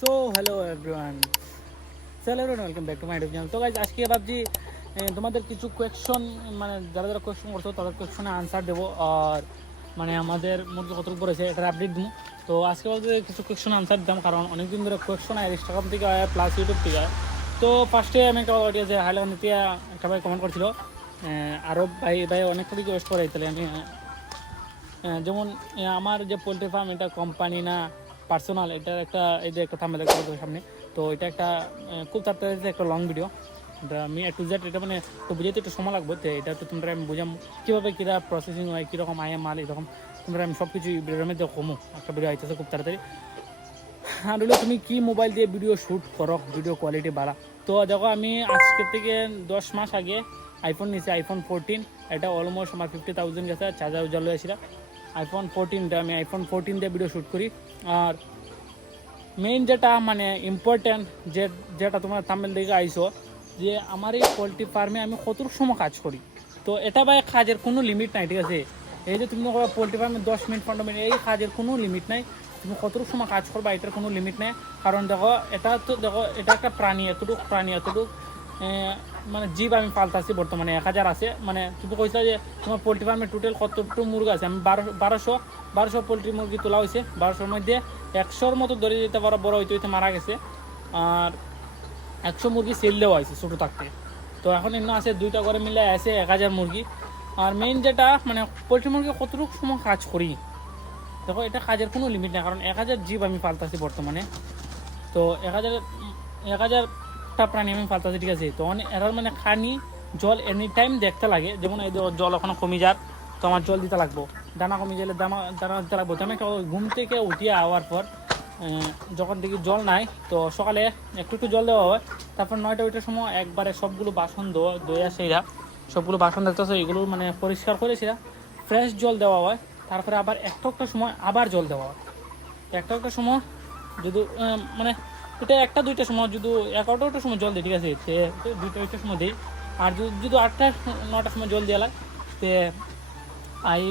So hello everyone, welcome back to my YouTube channel. তো guys আজকে ভাবছি তোমাদের কিছু কোয়েশ্চন, মানে যারা যারা কোয়েশ্চন করছো তাদের কোয়েশ্চনে আনসার দেবো, আর মানে আমাদের মধ্যে কতটুকু পড়েছে এটার আপডেট দেবো। তো আজকে বলতে কিছু কোয়েশ্চন আনসার দিতাম, কারণ অনেকদিন ধরে কোয়েশ্চন হয় ইনস্টাগ্রাম থেকে হয় প্লাস ইউটিউব থেকে হয়। তো ফার্স্টে আমি একটা কথা যে হাইলাকান্দি থেকে একটা ভাই কমেন্ট করছিল, আরও ভাই অনেক রিকোয়েস্ট করে তাহলে আমি যেমন আমার যে পোলট্রি ফার্ম এটা কোম্পানি না পার্সোনাল, এটা একটা এই যে একটা থাম্বনেল দেখতে সামনে। তো এটা একটা খুব তাড়াতাড়ি একটা লং ভিডিও, এটা আমি টু জেড এটা মানে তো বুঝাইতে একটু সময় লাগবে। তো এটা তো তোমরা আমি বুঝাম কীভাবে কীরা প্রসেসিং হয়, কীরকম আয় মাল এরকম তোমরা আমি সব কিছু ভিডিওর মধ্যে কমো। একটা ভিডিও আইতেছে খুব তাড়াতাড়ি। আর হলো তুমি কি মোবাইল দিয়ে ভিডিও শ্যুট করো, ভিডিও কোয়ালিটি বাড়া। তো দেখো আমি আজকের থেকে 10 মাস আগে আইফোন নিয়েছি, আইফোন 14। এটা অলমোস্ট আমার 50,000 গেছে, চার্জার উজাল হয়েছিল আইফোন 14। আমি আইফোন 14 দিয়ে ভিডিও শ্যুট করি। আর মেইন যেটা মানে ইম্পর্ট্যান্ট যেটা তোমার থাম্বনেল দেখে আইসো, যে আমার এই পোলট্রি ফার্মে আমি কতটুকু সময় কাজ করি। তো এটা ভাই কাজের কোনো লিমিট নাই, ঠিক আছে। এই যে তুমি পোলট্রি ফার্মে 10 মিনিট 15 মিনিট, এই কাজের কোনো লিমিট নাই। তুমি কতটুকু সময় কাজ করবা এটার কোনো লিমিট নেই। কারণ দেখো এটা তো দেখো এটা একটা প্রাণী, এতটুকু মানে জীব আমি পালতাছি বর্তমানে 1000 আছে। মানে তুমি কইছো যে তোমার পোলট্রি ফার্মে টোটাল কতটুকু মুরগি আছে, আমি 1200 পোলট্রি মুরগি তোলা হয়েছে। 1200-র মধ্যে 100-র মতো ধরে দিতে পারো বড় হইতে মারা গেছে, আর 100 মুরগি সেল দেওয়া হয়েছে ছোটো থাকতে। তো এখন এমন আছে 2টা করে মিলে আছে 1000 মুরগি। আর মেইন যেটা মানে পোলট্রি মুরগি কতটুকু সময় কাজ করি, দেখো এটা কাজের কোনো লিমিট নেই। কারণ 1000 জীব আমি পালতাছি বর্তমানে। তো 1000টা প্রাণী আমি পালতাছি, ঠিক আছে। তো এরার মানে খানি জল এনি টাইম দেখতে লাগে। যেমন এই জল এখন কমে যার, তো আমার জল দিতে লাগবো। দানা কমে গেলে দানা দিতে লাগবো। তো আমি ঘুম থেকে উঠিয়ে আওয়ার পর যখন দেখি জল নাই, তো সকালে একটু জল দেওয়া হয়। তারপর 9টা সময় একবারে সবগুলো বাসন ধোয়া সেইরা সবগুলো বাসন দেখতেছে এগুলো মানে পরিষ্কার করে সেরা ফ্রেশ জল দেওয়া হয়। তারপরে আবার একটা সময় আবার জল দেওয়া হয়। একটা সময় যদি মানে এটা 1-2টা সময় যদি 11টার সময় জল দিই, ঠিক আছে, সে 2টা সময় দিই। আর যদি 8-9টার সময় জল দেওয়া লাগে, সে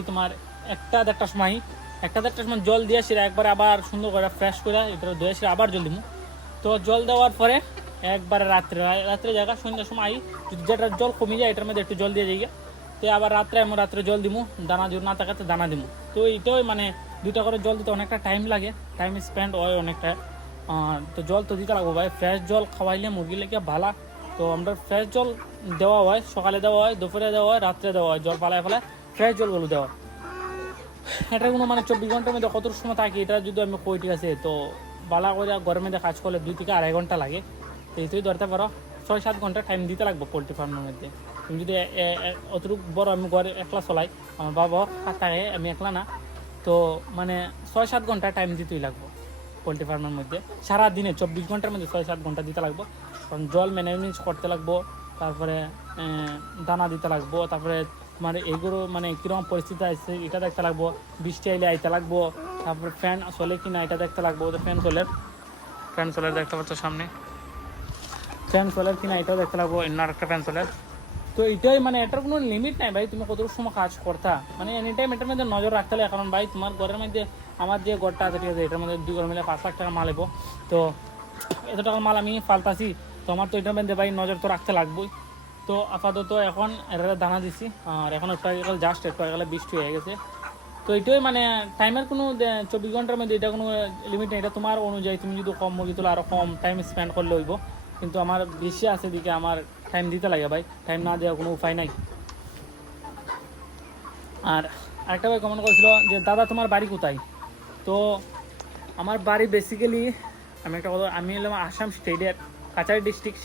তোমার 1-1.5টার সময় জল দিয়ে সেটা একবারে আবার সুন্দর করে ফ্রেশ করে এটা ধুয়ে সেটা আবার জল দিব। তো জল দেওয়ার পরে একবারে রাত্রে জায়গা সন্ধ্যার সময় যদি যেটা জল কমে যায় এটার মধ্যে একটু জল দিয়ে যাই। তো আবার রাত্রে জল দিব, দানা যদি না থাকাতে দানা দিব। তো এইটাই মানে 2টা করে জল দিতে অনেকটা টাইম লাগে, টাইম স্পেন্ড হয় অনেকটা। তো জল তো দিতে লাগবো ভাই, ফ্রেশ জল খাওয়াইলে মুরগির লেগে ভালো। তো আমরা ফ্রেশ জল দেওয়া হয়, সকালে দেওয়া হয়, দুপুরে দেওয়া হয়, রাত্রে দেওয়া হয়। জল ফেলায় ফ্রেশ জলগুলো দেওয়া হয়। এটা কোনো মানে 24 ঘন্টার মধ্যে কত সময় থাকি এটা যদি আমি কই, ঠিক আছে। তো বালা করে ঘরের মধ্যে কাজ করলে 2 থেকে 2.5 ঘন্টা লাগে। তো এইটাই ধরতে পারো 6-7 ঘন্টা টাইম দিতে লাগবে পোলট্রি ফার্মের মধ্যে। তুমি যদি অতটুকু বড় আমি ঘরে একলা চলাই, আমার বাবা থাকে, আমি একলা না। তো মানে 6-7 ঘন্টা টাইম দিতেই লাগবে পোলট্রি ফার্মের মধ্যে। সারাদিনে 24 ঘন্টার মধ্যে 6-7 ঘন্টা দিতে লাগবো। কারণ জল ম্যানেজমেন্ট করতে লাগবো, তারপরে দানা দিতে লাগবো, তারপরে তোমার এইগুলো মানে কীরকম পরিস্থিতি আছে এটা দেখতে লাগবো, বৃষ্টি আইলে আইতে লাগবো, তারপরে ফ্যান চলে কি না এটা দেখতে লাগবো। তো ফ্যান সোলার দেখতে পাচ্ছ সামনে, ফ্যান সোলার কিনা এটাও দেখতে লাগবো, অন্য একটা ফ্যান সোলার। তো এটাই মানে এটার কোনো লিমিট নাই ভাই, তুমি কতটুকু সময় কাজ করতা মানে এনি টাইম এটার মধ্যে নজর রাখতে লাগে। কারণ ভাই তোমার ঘরের মধ্যে আমার যে ঘরটা আছে, ঠিক আছে, এটার মধ্যে 2 ঘর মিলে 5 লাখ টাকা মাল এবো। তো এত টাকার মাল আমি পাল্টাছি, তো আমার তো এটার মধ্যে ভাই নজর তো রাখতে লাগবোই। তো আপাতত এখন এরা দানা দিছি, আর এখন একটু আগে জাস্ট একটু আগে বৃষ্টি হয়ে গেছে। তো এটাই মানে টাইমের কোনো 24 ঘন্টার মধ্যে এটা কোনো লিমিট নেই। এটা তোমার অনুযায়ী, তুমি যদি কম মুরগি তোলা আরও কম টাইম স্পেন্ড করলে হইব। কিন্তু আমার বেশি আছে দিকে আমার টাইম দিতে লাগে ভাই, টাইম না দেওয়ার কোনো উপায় নাই। আর আরেকটা ভাই কমেন্ট করেছিল যে দাদা তোমার বাড়ি কোথায়। তো আমার বাড়ি বেসিক্যালি আমি এলাম আসাম স্টেটের কাছাড়ি ডিস্ট্রিক্ট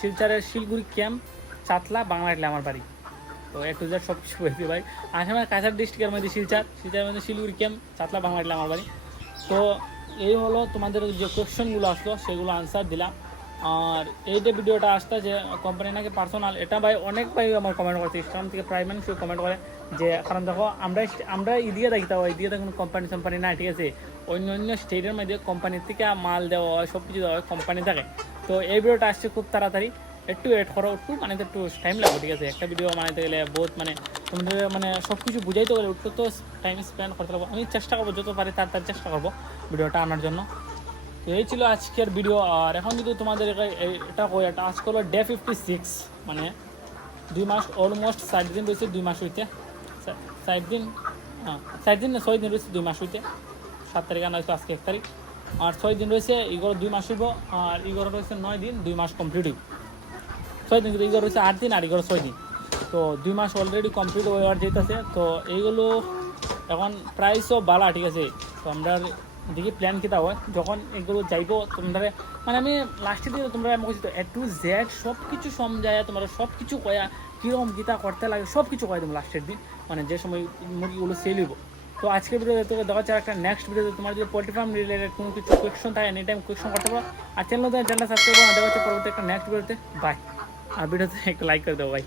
শিলচরের শিলগুড়ি ক্যাম্প চাতলা বাংলাদেশে আমার বাড়ি। তো একটু যা সব কিছু হয়েছে ভাই, আসামের কাছাড় ডিস্ট্রিক্টের মধ্যে শিলচরের মধ্যে শিলিগুড়ি ক্যাম্প চাতলা বাংলাদেশে আমার বাড়ি। তো এই হলো তোমাদের যে কোয়েশ্চেনগুলো আসলো সেগুলো আনসার দিলাম। আর এই যে ভিডিওটা আসতে যে কোম্পানি নাকি পার্সোনাল, এটা ভাই অনেক ভাই আমার কমেন্ট করছে, ইনস্টাগ্রাম থেকে প্রায় মানুষ কমেন্ট করে যে কারণ দেখো আমরা এদিকে দেখতে হয়, এদিকে কোনো কোম্পানি নাই, ঠিক আছে। অন্য স্টেটের মধ্যে কোম্পানির থেকে মাল দেওয়া হয়, সব কিছু দেওয়া হয়, কোম্পানি থাকে। তো এই ভিডিওটা আসছে খুব তাড়াতাড়ি, একটু ওয়েট করো, মানে একটু টাইম লাগবে, ঠিক আছে। একটা ভিডিও বানাতে গেলে বহুত মানে তোমাদের মানে সব কিছু বুঝাইতে গেলে একটু তো টাইম স্পেন্ড করতে লাগবো। আমি চেষ্টা করবো যত পারি তার চেষ্টা করবো ভিডিওটা আনার জন্য। তো এই ছিল আজকের ভিডিও। আর এখন যদি তোমাদের এটা কই, এটা আজ করলো ডে 56, মানে 2 মাস অলমোস্ট 60 দিন রয়েছে, 2 মাস হইতে 60 দিন, হ্যাঁ 60 দিন না 6 দিন রয়েছে 2 মাস হইতে। 7 তারিখ আনা হয়েছে, আজকে 1 তারিখ, আর 6 দিন রয়েছে, এগুলো 2 মাস হইব। আর এগুলো রয়েছে 9 দিন, 2 মাস কমপ্লিট হইব। 6 দিন, এগুলো রয়েছে 8 দিন, আর এগুলো 6 দিন, তো 2 মাস অলরেডি কমপ্লিট হওয়ার যেতেছে। তো এইগুলো এখন প্রাইসও বালা, ঠিক আছে। তো আমরা দেখি প্ল্যান কীটা হয় যখন এগুলো যাইব তোমরা, মানে আমি লাস্টের দিকে তোমরা আমি বলছি তো A to Z সব কিছু সমঝায়, তোমরা সব কিছু কয়া কীরকম কীটা করতে লাগে সব কিছু কয় তুমি লাস্টের দিন, মানে যে সময় মুরগিগুলো সেল হইব। তো আজকের ভিডিওতে তোকে দেখা যাচ্ছে একটা নেক্সট ভিডিওতে। তোমার যদি পোল্ট্রি ফার্ম রিলেটেড কোনো কিছু কোয়েকশন থাকে এনি টাইম কোয়েকশন করতে পারো। আর চ্যানেলটা সাবস্ক্রাইব করে দেখা হচ্ছে পরবর্তী একটা নেক্সট ভিডিওতে। বাই। আর ভিডিওতে একটা লাইক করে দেবো ভাই।